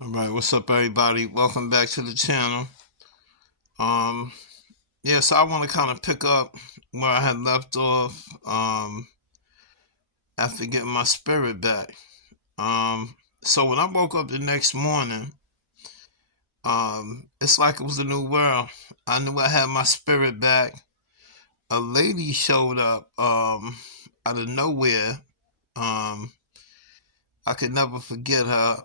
All right, what's up, everybody? Welcome back to the channel. Um, so I want to kind of pick up where I had left off. After getting my spirit back. So when I woke up the next morning, it's like it was a new world. I knew I had my spirit back. A lady showed up, out of nowhere. Um, I could never forget her.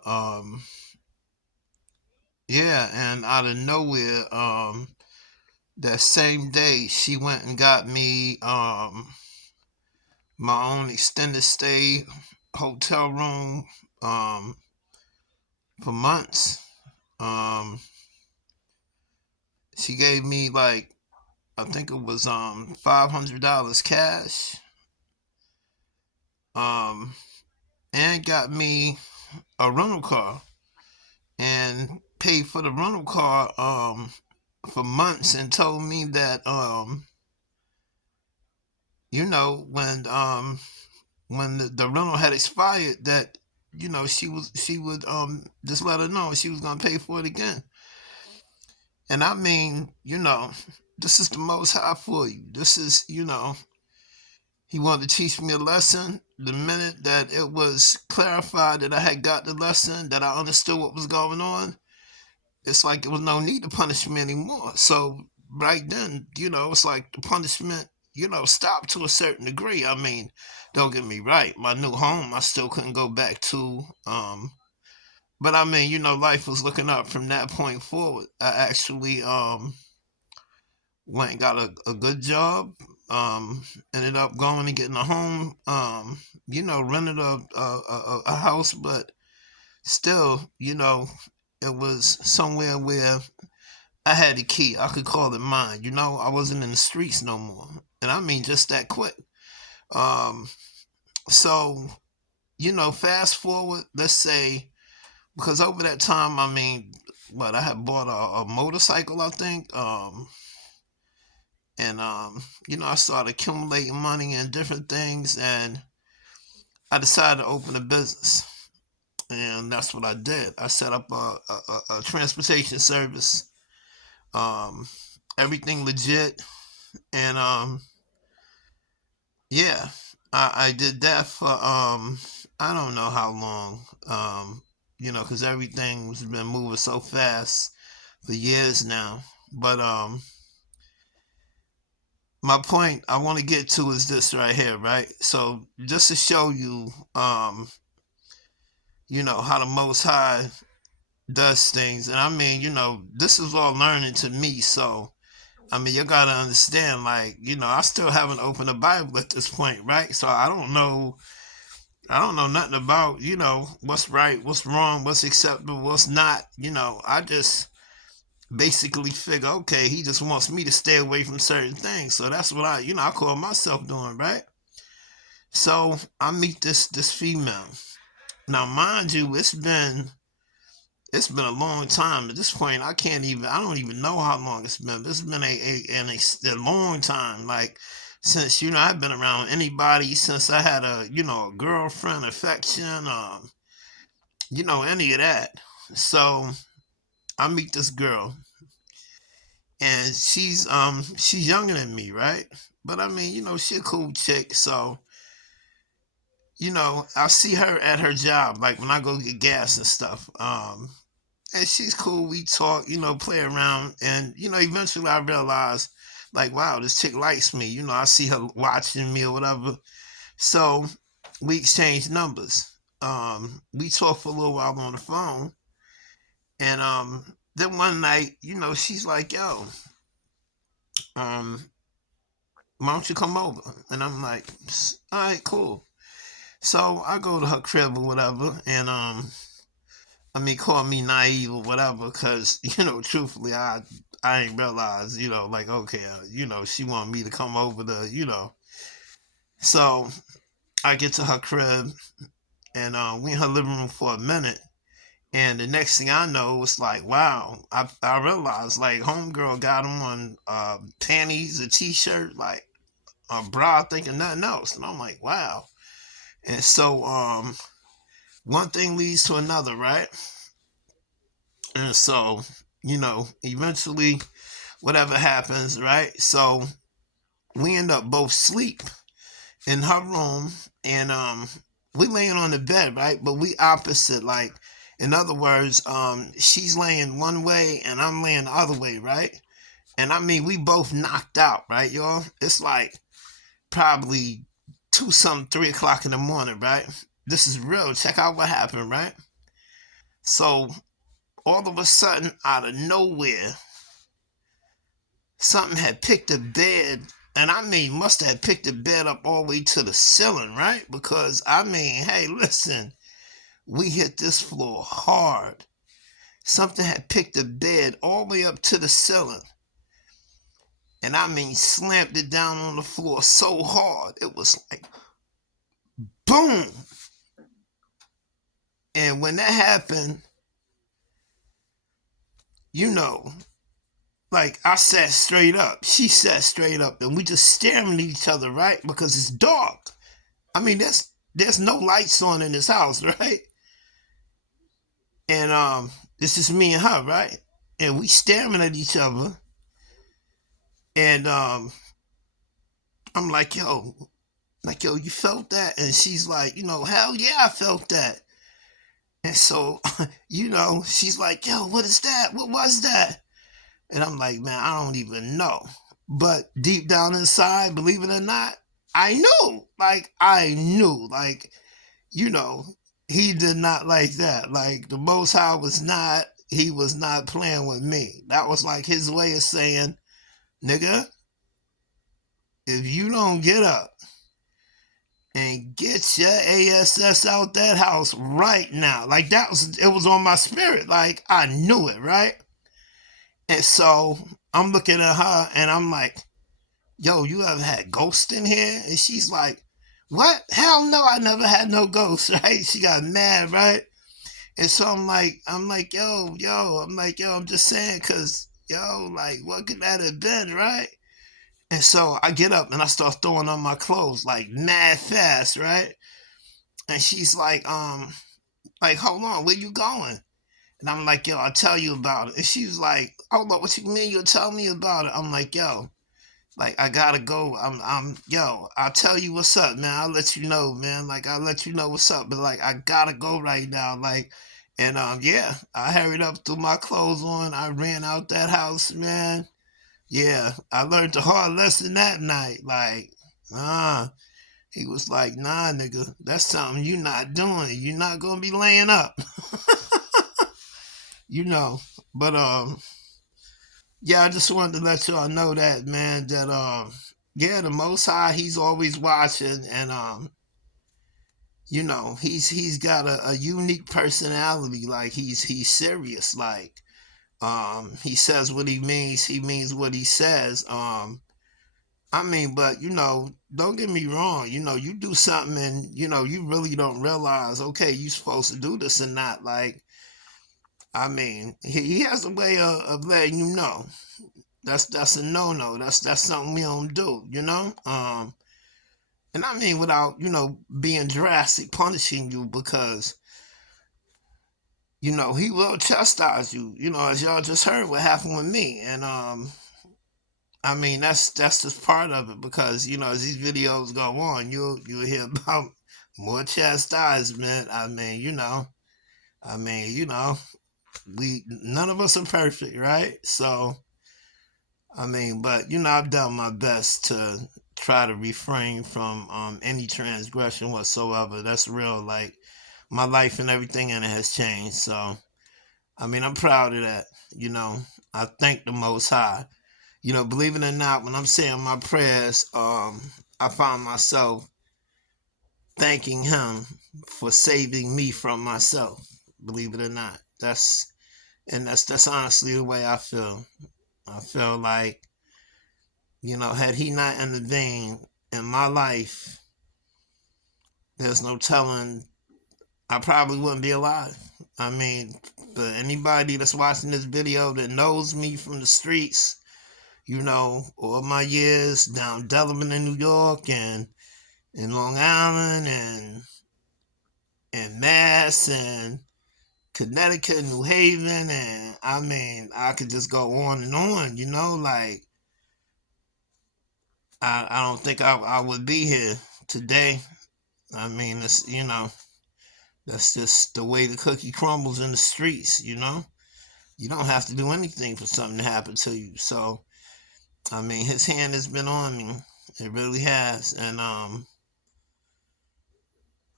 And out of nowhere, that same day she went and got me my own extended stay hotel room um for months. um she gave me, like, I think it was $500 cash, um and got me a rental car and paid for the rental car for months, and told me that when the rental had expired, that she would just let her know she was gonna pay for it again. And I mean, this is the most high for you. This is, he wanted to teach me a lesson. The minute that it was clarified that I had got the lesson, that I understood what was going on, it's like there was no need to punish me anymore. So right then, it's like the punishment, stopped to a certain degree. I mean, don't get me right, my new home I still couldn't go back to. But I mean, life was looking up from that point forward. I actually went and got a good job. Ended up going and getting a home. Rented a house, but still, it was somewhere where I had the key. I could call it mine. I wasn't in the streets no more. And I mean just that quick. Um, so, fast forward, let's say, because over that time, I mean, I had bought a motorcycle, I think. I started accumulating money and different things, and I decided to open a business. And that's what I did. I set up a transportation service, um, everything legit. And yeah, I did that for I don't know how long. Because everything's been moving so fast for years now. But my point I want to get to is this right here, right? So just to show you, how the Most High does things, and I mean, this is all learning to me. So I mean, you gotta understand, like, I still haven't opened the Bible at this point, right? So I don't know nothing about, what's right, what's wrong, what's acceptable, what's not. I just basically figure, okay, he just wants me to stay away from certain things. So that's what I call myself doing, right? So I meet this female. Now, mind you, it's been a long time. At this point, I don't even know how long it's been. It's been a long time. Like, since, I've been around anybody since I had a girlfriend, affection, any of that. So I meet this girl, and she's younger than me, right? But I mean, she a cool chick. So, I see her at her job, like when I go get gas and stuff. And she's cool. We talk, play around, and eventually I realize, like, wow, this chick likes me. I see her watching me or whatever. So we exchange numbers. We talk for a little while on the phone, and then one night, she's like, "Yo, um, why don't you come over?" And I'm like, "All right, cool." So I go to her crib or whatever, and I mean, call me naive or whatever, because truthfully, I ain't realized, like, okay, she want me to come over to. So I get to her crib, and we in her living room for a minute, and the next thing I know, it's like, wow, I realized, like, homegirl got on panties, a t-shirt, like a bra, thinking nothing else, and I'm like, wow. And so one thing leads to another, right? And so, eventually, whatever happens, right? So we end up both sleep in her room, and we laying on the bed, right? But we opposite, like, in other words, she's laying one way and I'm laying the other way, right? And I mean, we both knocked out, right, y'all? It's like probably 3 o'clock in the morning, right? This is real. Check out what happened, right? So all of a sudden, out of nowhere, something had picked the bed, and I mean, must have picked the bed up all the way to the ceiling, right? Because I mean, hey, listen, we hit this floor hard. Something had picked the bed all the way up to the ceiling, and I mean, slammed it down on the floor so hard, it was like boom. And when that happened, you know, like I sat straight up, she sat straight up, and we just staring at each other, right? Because it's dark. I mean, there's no lights on in this house, right? And this is me and her, right? And we staring at each other, and I'm like, yo, you felt that? And she's like, hell yeah, I felt that. And so, she's like, yo, what is that? What was that? And I'm like, man, I don't even know. But deep down inside, believe it or not, I knew. Like, I knew. Like, you know, he did not like that. Like, the Most High he was not playing with me. That was like his way of saying, nigga, if you don't get up and get your ass out that house right now, like it was on my spirit. Like, I knew it, right? And so I'm looking at her and I'm like, yo, you ever had ghosts in here? And she's like, what? Hell no, I never had no ghosts, right? She got mad, right? And so I'm like, yo, I'm just saying, cause yo, like, what could that have been, right? And so I get up and I start throwing on my clothes like mad fast, right? And she's like, hold on, where you going? And I'm like, yo, I'll tell you about it. And she's like, hold on, what you mean you'll tell me about it? I'm like, yo, like, I gotta go. Yo, I'll tell you what's up, man. I'll let you know, man. Like, I'll let you know what's up. But, like, I gotta go right now. Like, and, yeah, I hurried up, threw my clothes on. I ran out that house, man. Yeah, I learned a hard lesson that night. Like, he was like, nah, nigga, that's something you not doing. You're not gonna be laying up, you know. But, yeah, I just wanted to let y'all know that, man, that yeah, the Most High, he's always watching, and he's got a unique personality. Like, he's serious. Like, he says what he means what he says. I mean, but don't get me wrong, you do something and you really don't realize, okay, you supposed to do this or not. Like, I mean, he has a way of letting you know. That's a no. That's something we don't do, and I mean, without being drastic, punishing you, because he will chastise you. As y'all just heard what happened with me, and I mean, that's just part of it, because as these videos go on, you'll hear about more chastisement. I mean, we none of us are perfect, right? So I mean, but I've done my best to try to refrain from any transgression whatsoever. That's real. Like, my life and everything in it has changed. So I mean, I'm proud of that. I thank the Most High. Believe it or not, when I'm saying my prayers, I find myself thanking Him for saving me from myself. Believe it or not, that's honestly the way I feel. I feel like, had He not intervened in my life, there's no telling, I probably wouldn't be alive. I mean, for anybody that's watching this video that knows me from the streets, all my years down Delaware in New York and in Long Island and Mass and Connecticut, New Haven, and I mean, I could just go on and on, like I don't think I would be here today. I mean, that's just the way the cookie crumbles in the streets. You don't have to do anything for something to happen to you. So, I mean, his hand has been on me. It really has. And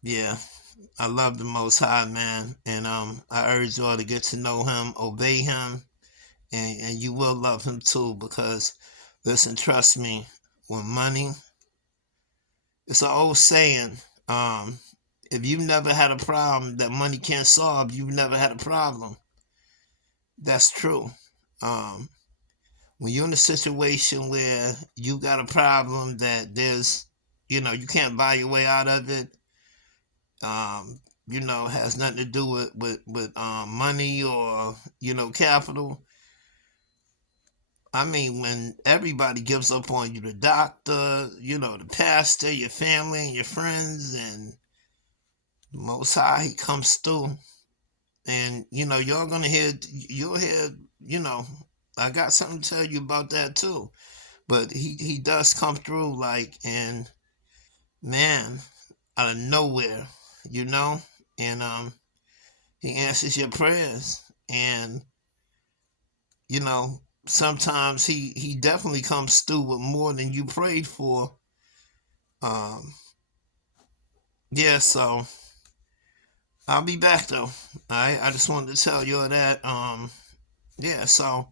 yeah, I love the Most High, man. And I urge y'all to get to know him, obey him, and you will love him too. Because, listen, trust me, when money, it's an old saying. Um, if you've never had a problem that money can't solve, you've never had a problem. That's true. Um, when you're in a situation where you got a problem that you can't buy your way out of it, has nothing to do with money or, capital. I mean, when everybody gives up on you, the doctor, the pastor, your family and your friends, and the Most High, he comes through. And, you'll hear, you know, I got something to tell you about that too. But he does come through, like, and man, out of nowhere, you know, and he answers your prayers, and you know sometimes he definitely comes through with more than you prayed for. Um, yeah, so I'll be back though. I just wanted to tell you all that. Yeah, so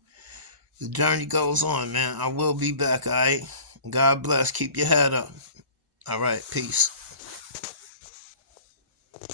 the journey goes on, man. I will be back. All right. God bless. Keep your head up. All right. Peace.